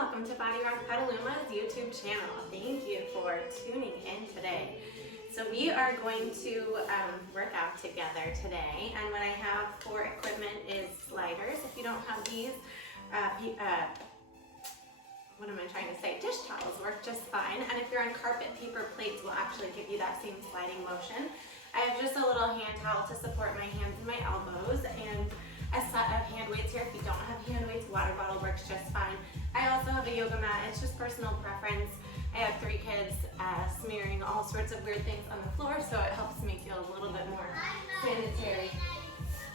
welcome to Body Rock Petaluma's YouTube channel. Thank you for tuning in today. So we are going to work out together today, and what I have for equipment is sliders. If you don't have these, dish towels work just fine, and if you're on carpet, paper plates will actually give you that same sliding motion. I have just a little hand towel to support my hands and my elbows, and a set of hand weights here. If you don't have hand weights, water bottle works just fine. I also have a yoga mat. It's just personal preference. I have 3 kids smearing all sorts of weird things on the floor, so it helps me feel a little bit more sanitary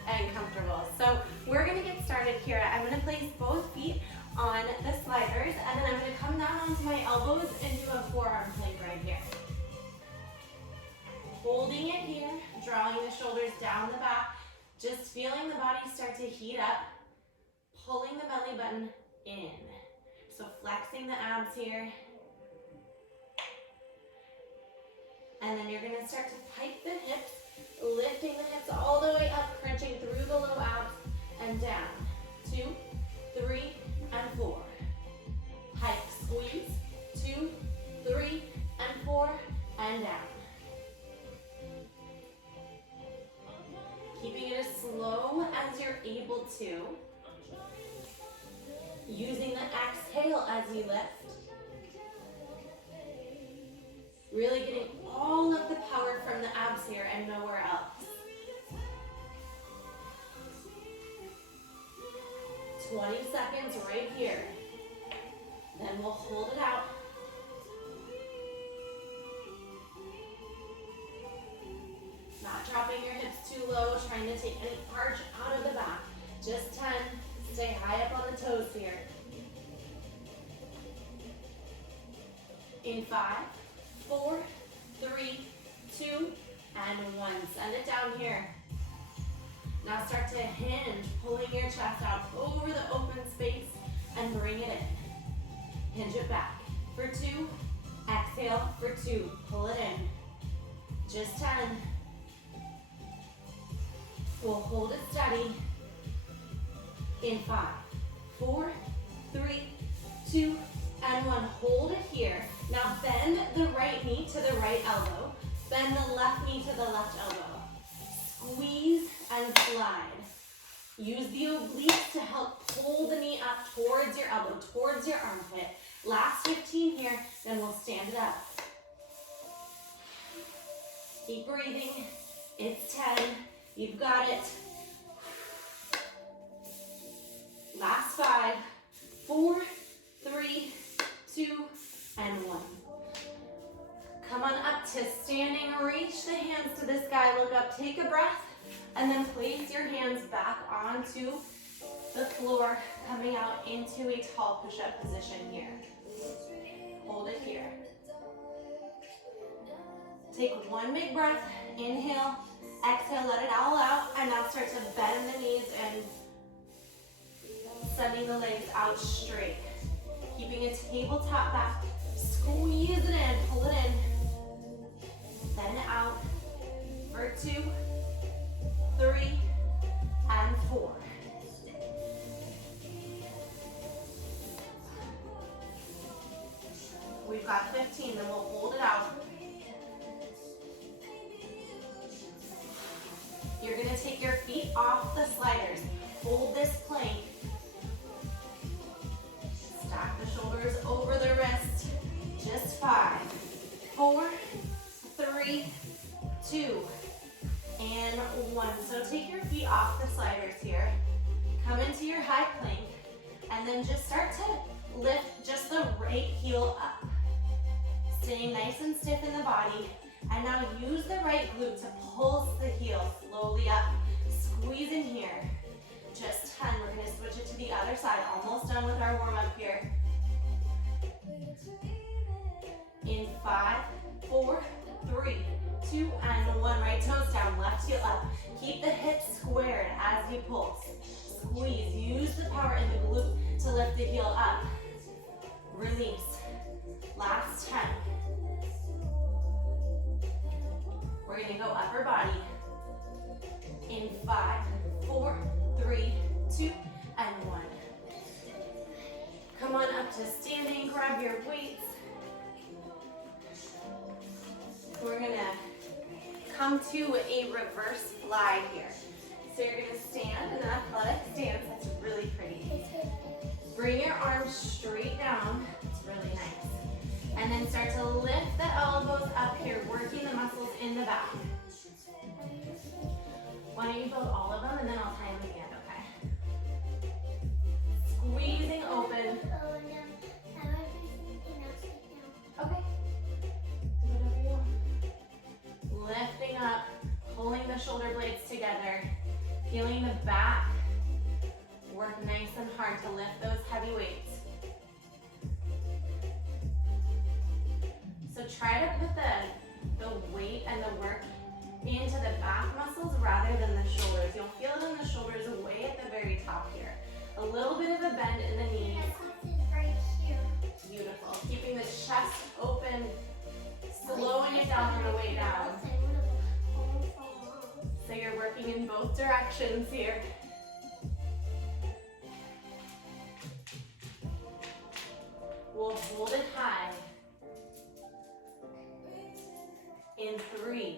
and comfortable. So we're gonna get started here. I'm gonna place both feet on the sliders, and then I'm gonna come down onto my elbows and do a forearm plank right here. Holding it here, drawing the shoulders down the back, just feeling the body start to heat up, pulling the belly button in. So flexing the abs here. And then you're gonna start to pike the hips, lifting the hips all the way up, crunching through the low abs and down. 2, 3, and 4. Pike, squeeze. 2, 3, and 4, and down. Keeping it as slow as you're able to. Using the exhale as you lift. Really getting all of the power from the abs here and nowhere else. 20 seconds right here. Then we'll hold it out. Not dropping your hips too low, trying to take any arch out of the back. Just 10. Stay high up on the toes here. In 5, 4, 3, 2, and 1. Send it down here. Now start to hinge, pulling your chest out over the open space and bring it in. Hinge it back. For 2, exhale for 2. Pull it in. Just 10. We'll hold it steady. In 5, 4, 3, 2, and 1. Hold it here. Now bend the right knee to the right elbow. Bend the left knee to the left elbow. Squeeze and slide. Use the obliques to help pull the knee up towards your elbow, towards your armpit. Last 15 here, then we'll stand it up. Keep breathing. It's 10. You've got it. Last 5, 4, 3, 2, and 1. Come on up to standing. Reach the hands to the sky. Look up. Take a breath. And then place your hands back onto the floor, coming out into a tall push-up position here. Hold it here. Take one big breath. Inhale. Exhale. Let it all out. And now start to bend the knees and sending the legs out straight. Keeping a tabletop back. Squeeze it in. Pull it in. Then out. For 2, 3, and 4. We've got 15, then we'll hold it out. You're gonna take your feet off the sliders. Hold this plank. Stack the shoulders over the wrist. Just 5, 4, 3, 2, and 1. So take your feet off the sliders here. Come into your high plank, and then just start to lift just the right heel up. Staying nice and stiff in the body. And now use the right glute to pulse the heel slowly up. Squeeze in here. Just 10. We're going to switch it to the other side. Almost done with our warm-up here. In 5, 4, 3, 2, and 1. Right toes down, left heel up. Keep the hips squared as you pulse. Squeeze. Use the power in the glute to lift the heel up. Release. Last 10. We're going to go upper body. In 5, 4, 3, 2, and 1. Come on up to standing, grab your weights. We're gonna come to a reverse fly here. So you're gonna stand in an athletic stance. That's really pretty. Bring your arms straight down. It's really nice. And then start to lift the elbows up here, working the muscles in the back. Why don't you build all of them and then I'll tie them again, okay? Squeezing open. Okay. Do whatever you want. Lifting up, pulling the shoulder blades together, feeling the back work nice and hard to lift those heavy weights. So try to put the weight and the work into the back muscles rather than the shoulders. You'll feel it in the shoulders way at the very top here. A little bit of a bend in the knees. Right here. Beautiful. Keeping the chest open, slowing it down on the way down. So you're working in both directions here. We'll hold it high. In 3,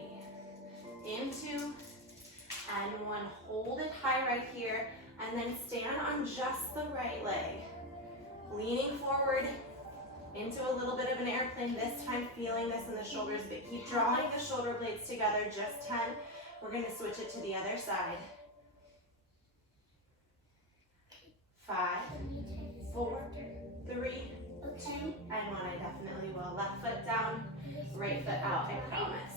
in 2, and 1. Hold it high right here, and then stand on just the right leg. Leaning forward into a little bit of an airplane, this time feeling this in the shoulders, but keep drawing the shoulder blades together, just 10. We're gonna switch it to the other side. 5, 4, 3, 2, and 1. I definitely will. Left foot down, right foot out, I promise.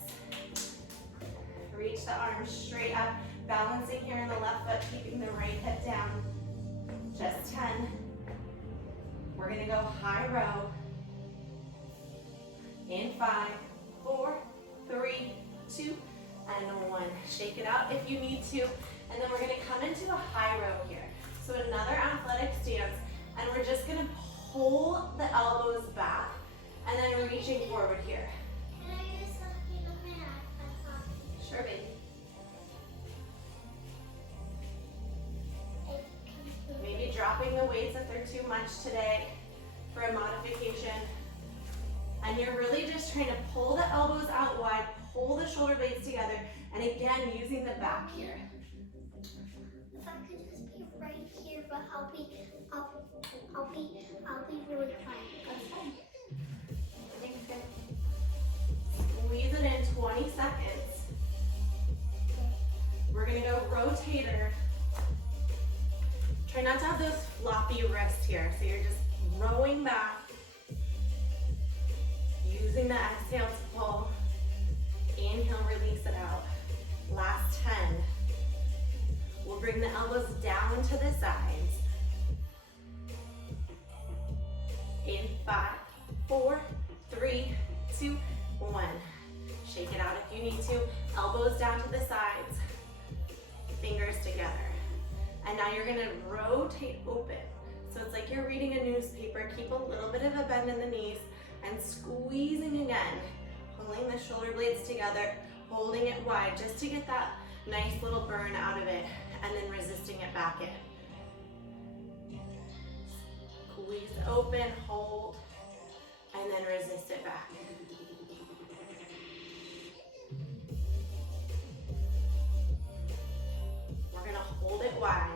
Reach the arms straight up, balancing here in the left foot, keeping the right hip down. Just 10. We're gonna go high row. In 5, 4, 3, 2, and 1. Shake it out if you need to. And then we're gonna come into a high row here. So another athletic stance, and we're just gonna pull the elbows back, and then reaching forward here. Can I use something on my iPad? Sure, baby. Maybe dropping the weights if they're too much today for a modification. And you're really just trying to pull the elbows out wide, pull the shoulder blades together, and again, using the back here. If I could just be right here, but I'll be really fine. That's fine. I think it's good. Squeeze it in 20 seconds. We're gonna go rotator. Try not to have those floppy wrists here. So you're just rowing back, using the exhale to pull. Inhale, release it out. Last 10. We'll bring the elbows down to the sides. In 5, 4, 3, 2, 1. Shake it out if you need to. Elbows down to the sides. Fingers together. And now you're gonna rotate open. So it's like you're reading a newspaper. Keep a little bit of a bend in the knees and squeezing again. Pulling the shoulder blades together, holding it wide just to get that nice little burn out of it, and then resisting it back in. Squeeze open, hold, and then resist it back. We're gonna hold it wide.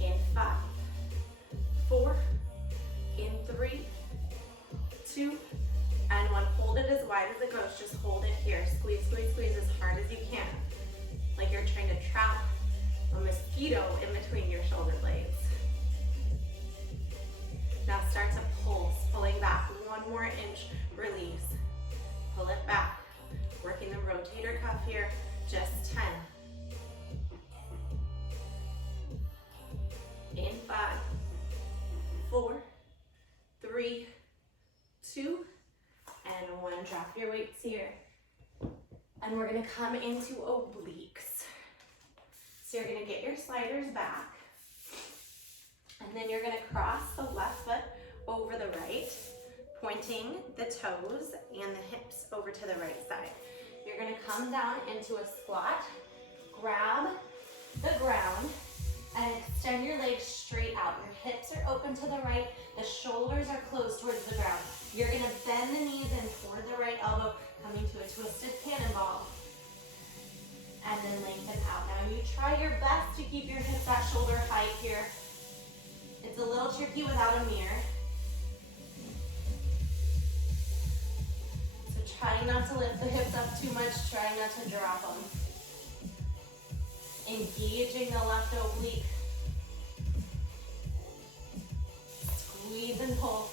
In 5, 4, in 3, 2, and 1. Hold it as wide as it goes. Just hold it here. Squeeze, squeeze, squeeze as hard as you can. Like you're trying to trap a mosquito in between your shoulder blades. Now start to pulse, pulling back. 1 more inch, release. Pull it back. Working the rotator cuff here, just 10. In 5, 4, 3, 2, and 1. Drop your weights here. And we're gonna come into obliques. So you're gonna get your sliders back. And then you're gonna cross the left foot over the right, pointing the toes and the hips over to the right side. You're gonna come down into a squat, grab the ground, And extend your legs straight out. Your hips are open to the right. The shoulders are closed towards the ground. You're gonna bend the knees in toward the right elbow, coming to a twisted cannonball. And then lengthen out. Now you try your best to keep your hips at shoulder height here. It's a little tricky without a mirror. So try not to lift the hips up too much, try not to drop them. Engaging the left oblique. Squeeze and pull.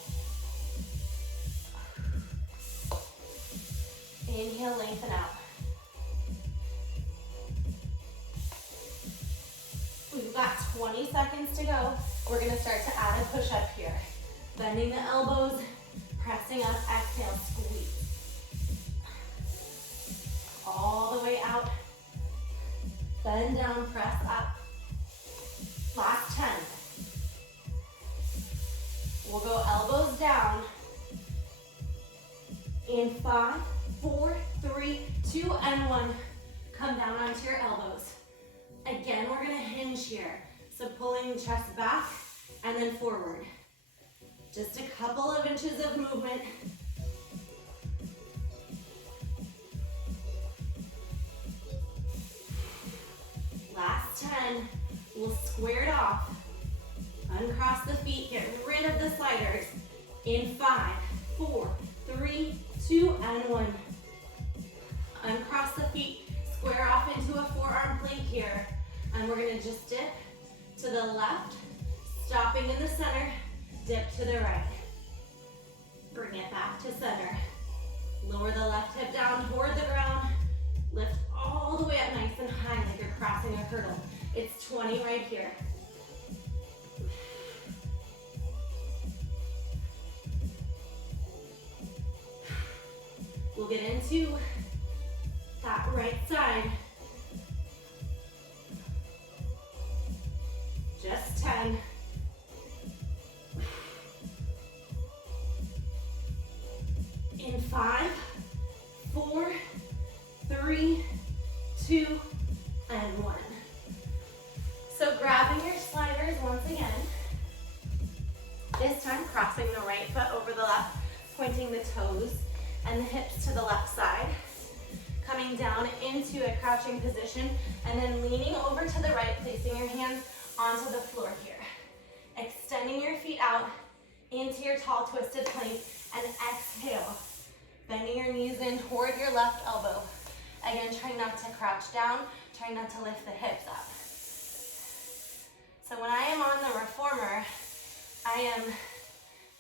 Inhale, lengthen out. We've got 20 seconds to go. We're gonna start to add a push-up here. Bending the elbows, pressing up, exhale, squeeze. All the way out. Bend down, press up. Last 10. We'll go elbows down. In 5, 4, 3, 2, and 1. Come down onto your elbows. Again, we're gonna hinge here. So pulling the chest back and then forward. Just a couple of inches of movement. Last 10, we'll square it off. Uncross the feet, get rid of the sliders. In 5, 4, 3, 2, and 1. Uncross the feet, square off into a forearm plank here. And we're gonna just dip to the left, stopping in the center, dip to the right. Bring it back to center. Lower the left hip down toward the ground. Lift all the way up nice and high like you're crossing a hurdle. It's 20 right here. We'll get into that right side. Just 10. In 5, 4, 3, 2, and 1. So grabbing your sliders once again. This time crossing the right foot over the left, pointing the toes and the hips to the left side. Coming down into a crouching position and then leaning over to the right, placing your hands onto the floor here. Extending your feet out into your tall twisted plank and exhale. Bending your knees in toward your left elbow. Again, try not to crouch down, try not to lift the hips up. So when I am on the reformer, I am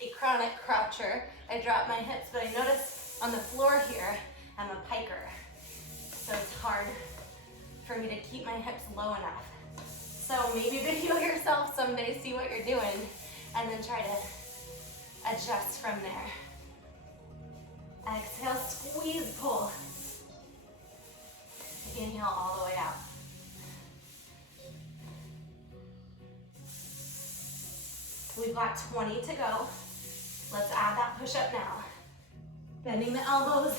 a chronic croucher. I drop my hips, but I notice on the floor here, I'm a piker. So it's hard for me to keep my hips low enough. So maybe video yourself someday, see what you're doing, and then try to adjust from there. Exhale, squeeze, pull. Inhale all the way out. We've got 20 to go. Let's add that push-up now. Bending the elbows,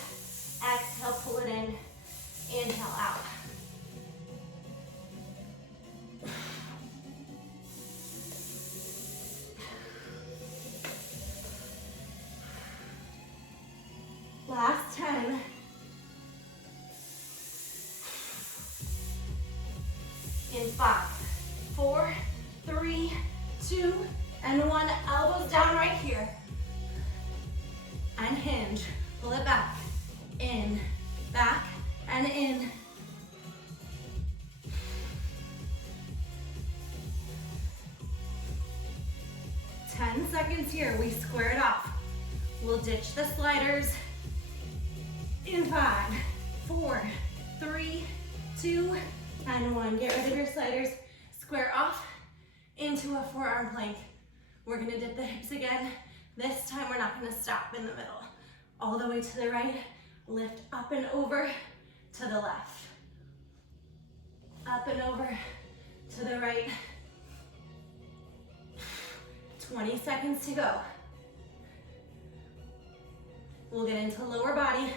exhale, pull it in, inhale out. Last 10. In 5, 4, 3, 2, and 1. Elbows down right here. And hinge. Pull it back. In, back, and in. Ten seconds here. We square it off. We'll ditch the sliders. In 5, 4, 3, 2, and 1. Get rid of your sliders. Square off into a forearm plank. We're gonna dip the hips again. This time we're not gonna stop in the middle. All the way to the right. Lift up and over to the left. Up and over to the right. 20 seconds to go. We'll get into lower body.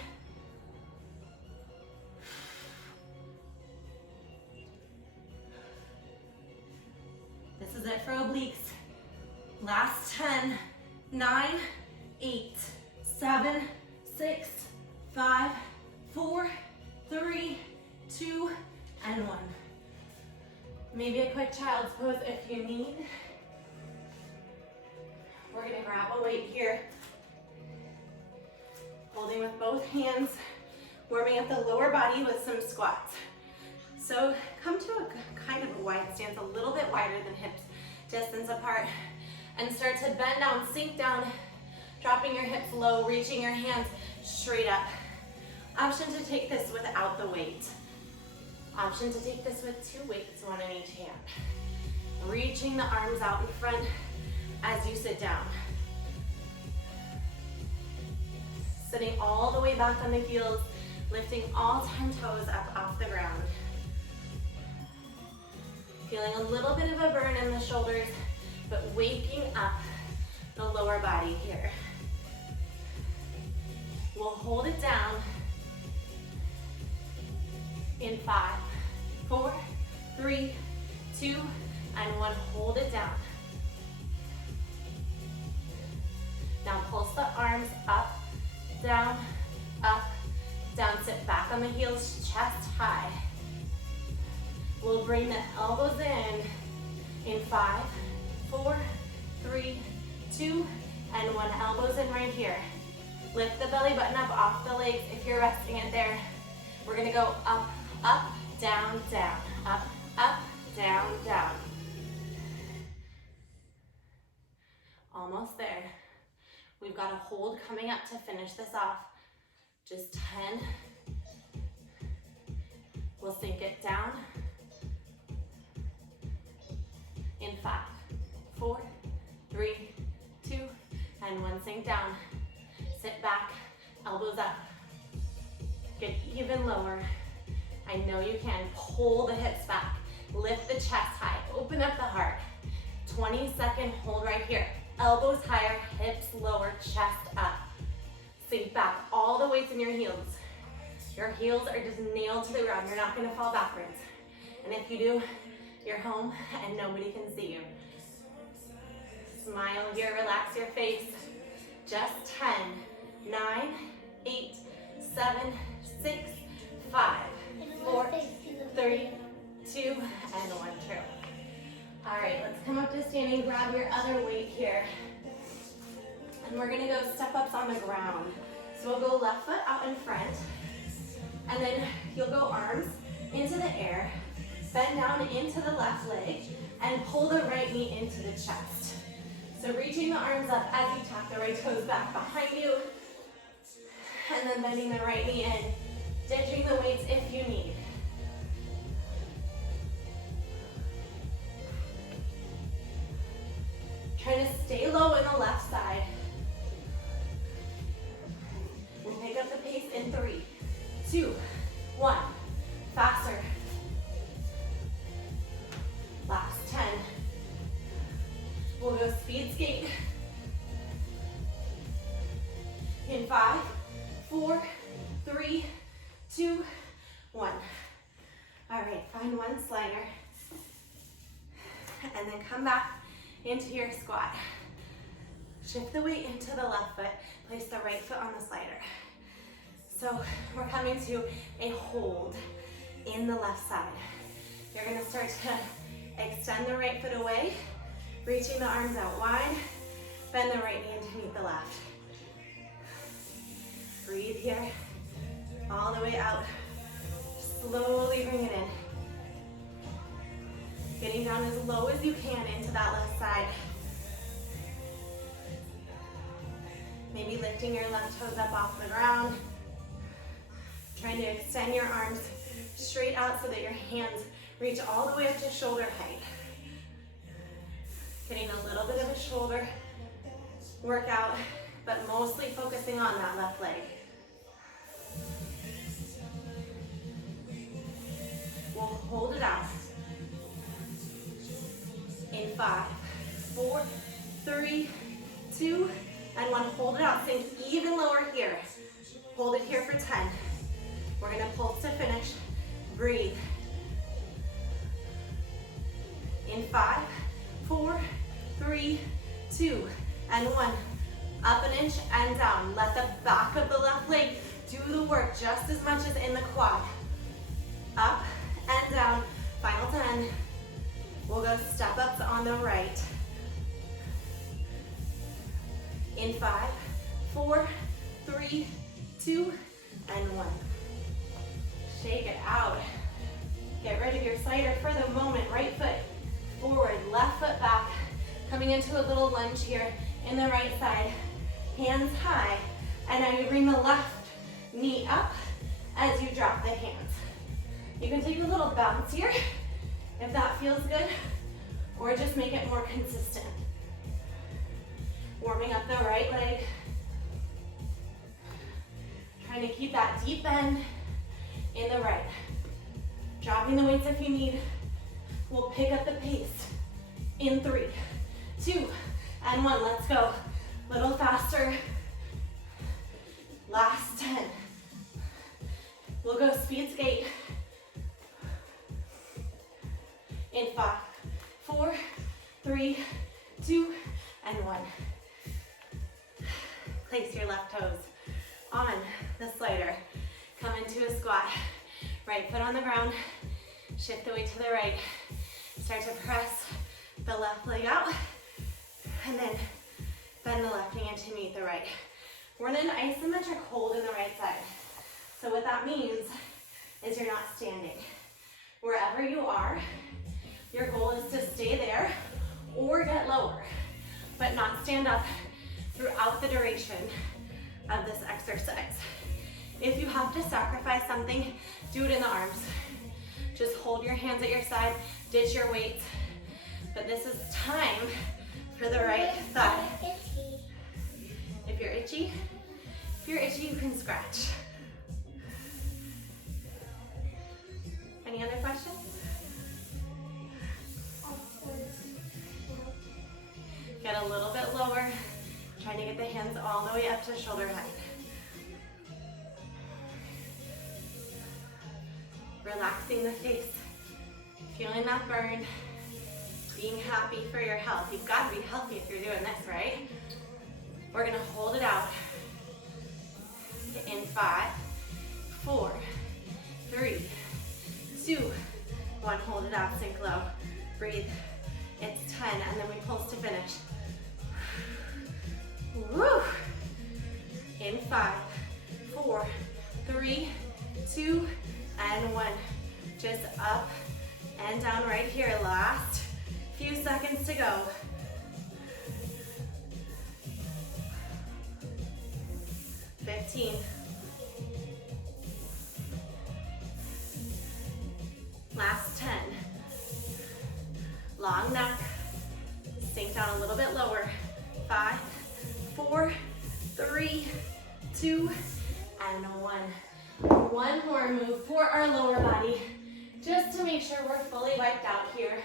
is it for obliques. Last 10, 9, 8, 7, 6, 5, 4, 3, 2, and 1. Maybe a quick child's pose if you need. We're gonna grab a weight here. Holding with both hands, warming up the lower body with some squats. So come to a kind of a wide stance, a little bit wider than hips distance apart, and start to bend down, sink down, dropping your hips low, reaching your hands straight up. Option to take this without the weight. Option to take this with 2 weights, 1 in each hand. Reaching the arms out in front as you sit down. Sitting all the way back on the heels, lifting all 10 toes up off the ground. Feeling a little bit of a burn in the shoulders, but waking up the lower body here. We'll hold it down in 5, 4, 3, 2, and 1. Hold it down. Now pulse the arms up, down, sit back on the heels, chest high. We'll bring the elbows in 5, 4, 3, 2, and 1. Elbows in right here. Lift the belly button up off the legs if you're resting it there. We're gonna go up, up, down, down, up, up, down, down. Almost there. We've got a hold coming up to finish this off. Just 10. We'll sink it down. In 5, 4, 3, 2, and 1. Sink down. Sit back, elbows up. Get even lower. I know you can. Pull the hips back. Lift the chest high. Open up the heart. 20-second hold right here. Elbows higher, hips lower, chest up. Sink back. All the weights in your heels. Your heels are just nailed to the ground. You're not going to fall backwards. And if you do, you're home and nobody can see you. Smile here, relax your face. Just 10, 9, 8, 7, 6, 5, 4, 3, 2, and 1. True. All right, let's come up to standing. Grab your other weight here. And we're gonna go step ups on the ground. So we'll go left foot out in front. And then you'll go arms into the air. Bend down into the left leg and pull the right knee into the chest. So reaching the arms up as you tap the right toes back behind you. And then bending the right knee in. Ditching the weights if you need. Trying to stay low in the left side. We'll pick up the pace in 3, 2, 1. Faster. Last 10. We'll go speed skate. In 5, 4, 3, 2, 1. All right, find one slider. And then come back into your squat. Shift the weight into the left foot. Place the right foot on the slider. So we're coming to a hold in the left side. You're gonna start to extend the right foot away, reaching the arms out wide, bend the right knee underneath the left. Breathe here, all the way out. Slowly bring it in. Getting down as low as you can into that left side. Maybe lifting your left toes up off the ground. Trying to extend your arms straight out so that your hands reach all the way up to shoulder height. Getting a little bit of a shoulder workout, but mostly focusing on that left leg. We'll hold it out. In 5, 4, 3, 2, and 1. Hold it out. Sink even lower here. Hold it here for 10. We're gonna pulse to finish. Breathe. In 5, 4, 3, 2, and 1. Up an inch and down. Let the back of the left leg do the work just as much as in the quad. Up and down. Final 10. We'll go step ups on the right. In 5, 4, 3, 2, and 1. Shake it out. Get rid of your slider for the moment. Right foot forward, left foot back. Coming into a little lunge here in the right side. Hands high. And now you bring the left knee up as you drop the hands. You can take a little bounce here if that feels good, or just make it more consistent. Warming up the right leg. Trying to keep that deep bend in the right. Dropping the weights if you need. We'll pick up the pace in 3, 2, and 1. Let's go. Little faster. Last 10. We'll go speed skate. In 5, 4, 3, 2, and 1. Place your left toes on the slider. Come into a squat. Right foot on the ground. Shift the weight to the right. Start to press the left leg out. And then bend the left knee in to meet the right. We're in an isometric hold in the right side. So what that means is you're not standing. Wherever you are, your goal is to stay there or get lower, but not stand up throughout the duration of this exercise. If you have to sacrifice something, do it in the arms. Just hold your hands at your side, ditch your weights. But this is time for the right thigh. If you're itchy, you can scratch. Any other questions? Get a little bit lower, trying to get the hands all the way up to shoulder height. Relaxing the face, feeling that burn, being happy for your health. You've got to be healthy if you're doing this, right? We're gonna hold it out. In 5, 4, 3, 2, 1. Hold it out, sink low. Breathe. It's 10, and then we pulse to finish. Woo! In 5, 4, 3, 2, and 1. Just up and down right here. Last few seconds to go. $15. Last 10. Long neck. Sink down a little bit lower. 5, 4, 3, 2, and 1. One more move for our lower body, just to make sure we're fully wiped out here.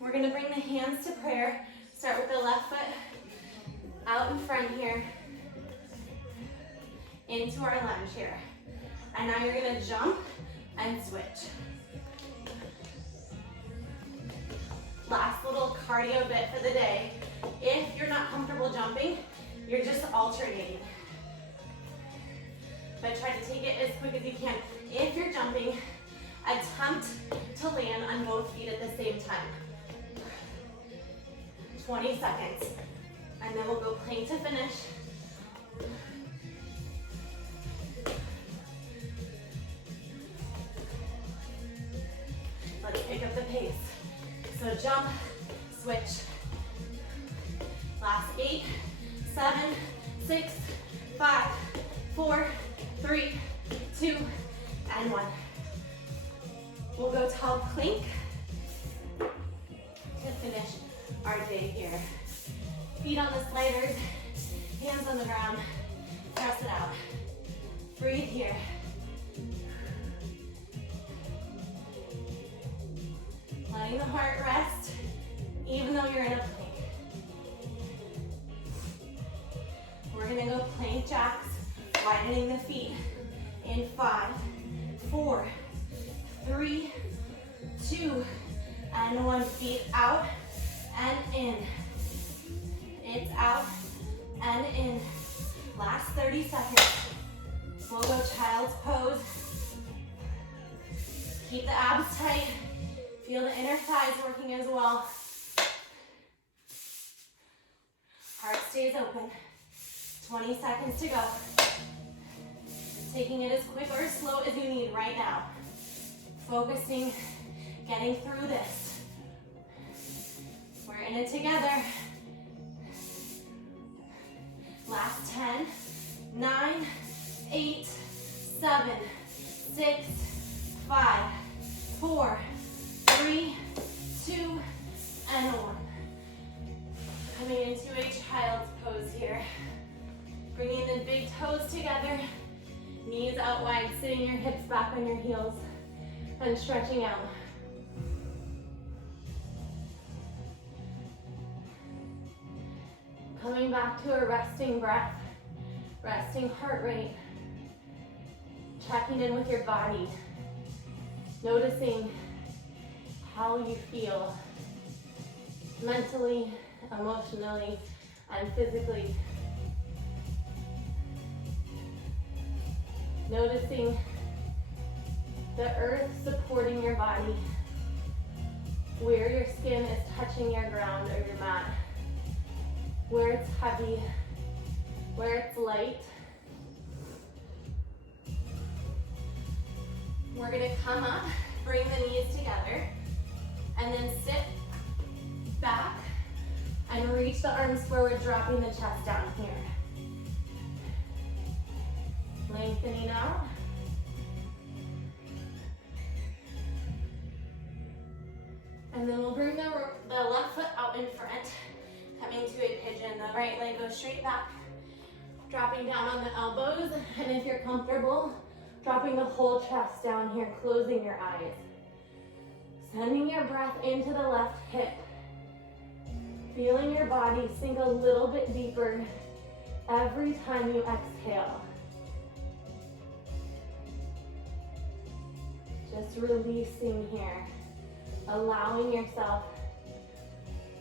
We're gonna bring the hands to prayer. Start with the left foot out in front here, into our lunge here. And now you're gonna jump and switch. Last little cardio bit for the day. If you're not comfortable jumping, you're just alternating. But try to take it as quick as you can. If you're jumping, attempt to land on both feet at the same time. 20 seconds. And then we'll go plank to finish. Let's pick up the pace. So jump, switch. Last 8, 7, 6, 5, 4, 3, 2, and 1. We'll go tall plank to finish our day here. Feet on the sliders, hands on the ground, press it out. Breathe here. Letting the heart rest, even though you're in a plank. We're gonna go plank jacks, widening the feet in 5, 4, 3, 2, and 1. Feet out and in. It's out and in. Last 30 seconds. We'll go child's pose. Keep the abs tight. Feel the inner thighs working as well. Heart stays open. 20 seconds to go. Taking it as quick or as slow as you need right now. Focusing, getting through this. We're in it together. Last 10, 9, 8, 7, 6, 5, 4, 3, 2, and 1. Coming into a child's pose here. Bringing the big toes together, knees out wide, sitting your hips back on your heels, and stretching out. Coming back to a resting breath, resting heart rate. Checking in with your body. Noticing how you feel mentally, emotionally, and physically. Noticing the earth supporting your body, where your skin is touching your ground or your mat, where it's heavy, where it's light. We're gonna come up, bring the knees together, and then sit back and reach the arms forward, dropping the chest down here. Lengthening out. And then we'll bring the left foot out in front, coming to a pigeon. The right leg goes straight back, dropping down on the elbows. And if you're comfortable, dropping the whole chest down here, closing your eyes. Sending your breath into the left hip. Feeling your body sink a little bit deeper every time you exhale. Just releasing here, allowing yourself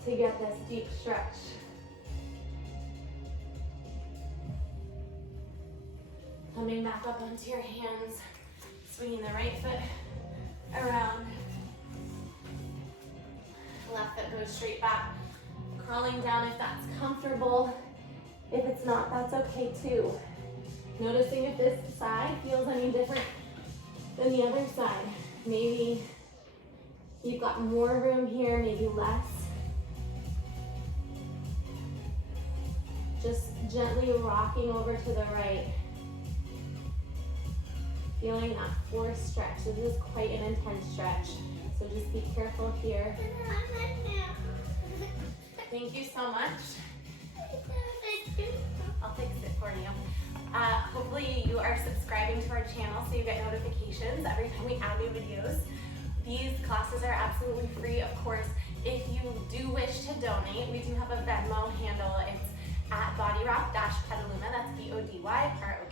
to get this deep stretch. Coming back up onto your hands, swinging the right foot around. Left foot goes straight back, crawling down if that's comfortable. If it's not, that's okay too. Noticing if this side feels any different than the other side. Maybe you've got more room here, maybe less. Just gently rocking over to the right. Feeling that forced stretch. This is quite an intense stretch, so just be careful here. Thank you so much. I'll fix it for you. Hopefully you are subscribing to our channel so you get notifications every time we add new videos. These classes are absolutely free, of course. If you do wish to donate, we do have a Venmo handle. It's at bodyrock-petaluma, that's BODYROK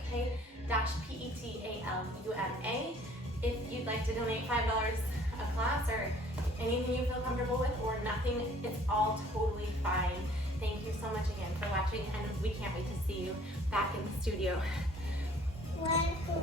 -PETALUMA. If you'd like to donate $5 a class or anything you feel comfortable with or nothing, it's all totally fine. Thank you so much again for watching, and we can't wait to see you back in the studio.